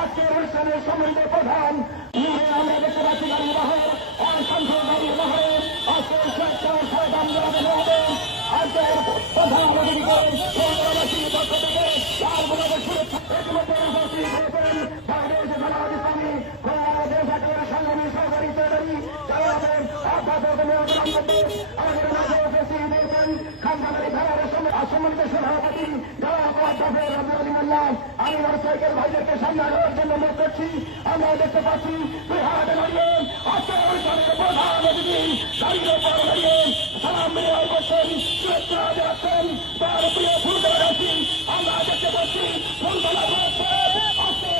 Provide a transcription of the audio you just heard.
আজকের অনুষ্ঠানের সম্মিলিত প্রধান আমরা দেখতে পাচ্ছি গাড়ি বাহর অসংখ্য গাড়ি বাহরে আজকের সারাদাম জেলাতে আজকের প্রধান অতিথিকে পৌরবাসীর পক্ষ থেকে চার বছরের সুরক্ষা ইতিমধ্যে উপস্থিত হয়েছেন বাংলাদেশ জামায়াত ইসলামী দেশের সংগ্রামী সহকারী সেক্রেটারি জনাবের অধ্যাপক আমাদের মাঝে উপস্থিত হয়েছেন খানবাড়ি ধারার সম্মানিত সভাপতি জনাব অধ্যাপক রবিউল মোল্লা। আমি মোটরসাইকেল ভাইদেরকে সামনে আনার জন্য অনুরোধ করছি। আমরা দেখতে পাচ্ছি দুই হাতে দাঁড়িয়ে আজকের অনুষ্ঠানের প্রধান অতিথি দাঁড়িয়ে পরে দাঁড়িয়ে সালাম বিনিময় করছেন, শুভেচ্ছা জানাচ্ছেন তার প্রিয় ফুলতলাবাসী। আমরা দেখতে পাচ্ছি ফুলতলা রয়েছে আজকে